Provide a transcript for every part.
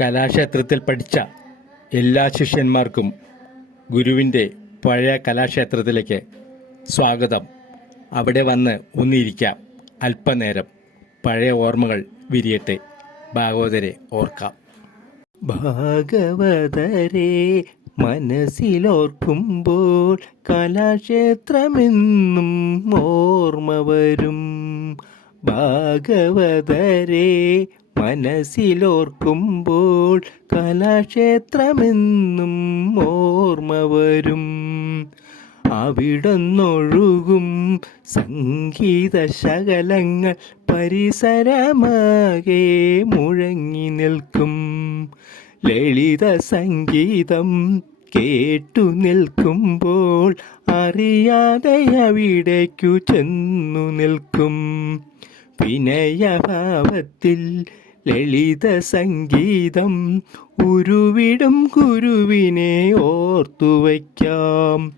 കലാക്ഷേത്രത്തിൽ പഠിച്ച എല്ലാ ശിഷ്യന്മാർക്കും ഗുരുവിന്റെ പഴയ കലാക്ഷേത്രത്തിലേക്ക് സ്വാഗതം. അവിടെ വന്ന് ഒന്നിരിക്കാം. അല്പനേരം പഴയ ഓർമ്മകൾ വിരിയട്ടെ. ഭാഗവതരെ ഓർക്കാം. ഭാഗവതരെ മനസ്സിലോർക്കുമ്പോൾ കലാക്ഷേത്രമെന്നും ഓർമ്മ വരും. ഭാഗവതരെ മനസ്സിലോർക്കുമ്പോൾ കലാക്ഷേത്രമെന്നും ഓർമ്മ വരും. അവിടന്നൊഴുകും സംഗീത ശകലങ്ങൾ പരിസരമാകെ മുഴങ്ങി നിൽക്കും. ലളിത സംഗീതം കേട്ടു നിൽക്കുമ്പോൾ അറിയാതെ അവിടേക്കു ചെന്നു നിൽക്കും. വിനയഭാവത്തിൽ ലളിത സംഗീതം ഉരുവിടും ഗുരുവിനെ ഓർത്തു വയ്ക്കാം.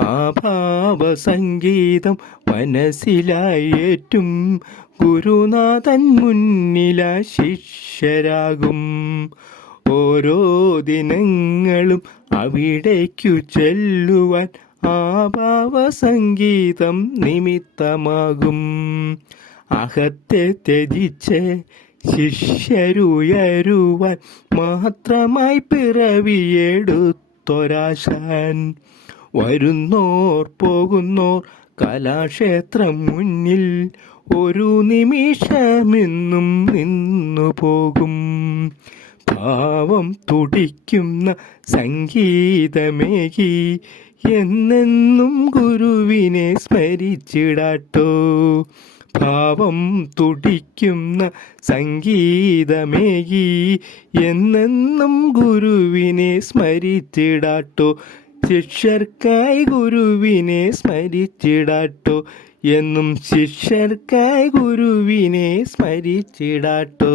ആ ഭാവസംഗീതം മനസ്സിലായേറ്റും ഗുരുനാഥൻ മുന്നില ശിഷ്യരാകും. ഓരോ ദിനങ്ങളും അവിടേക്കു ചെല്ലുവാൻ ആ ഭാവസംഗീതം നിമിത്തമാകും. അഹത്തെ ത്യജിച്ച് ശിഷ്യരുയരുവാൻ മാത്രമായി പിറവിയെടുത്തൊരാശാൻ. വരുന്നോർ പോകുന്നോർ കലാക്ഷേത്രം മുന്നിൽ ഒരു നിമിഷമെന്നും നിന്നു പോകും. ഭാവം തുടിക്കുന്ന സംഗീതമേകി എന്നെന്നും ഗുരുവിനെ സ്മരിച്ചിടാട്ടോ. ഭാവം തുടിക്കുന്ന സംഗീതമേകി. എന്നെന്നും ഗുരുവിനെ സ്മരിച്ചിടാട്ടോ. ശിഷ്യർക്കായി ഗുരുവിനെ സ്മരിച്ചിടാട്ടോ. എന്നും ശിഷ്യർക്കായി ഗുരുവിനെ സ്മരിച്ചിടാട്ടോ.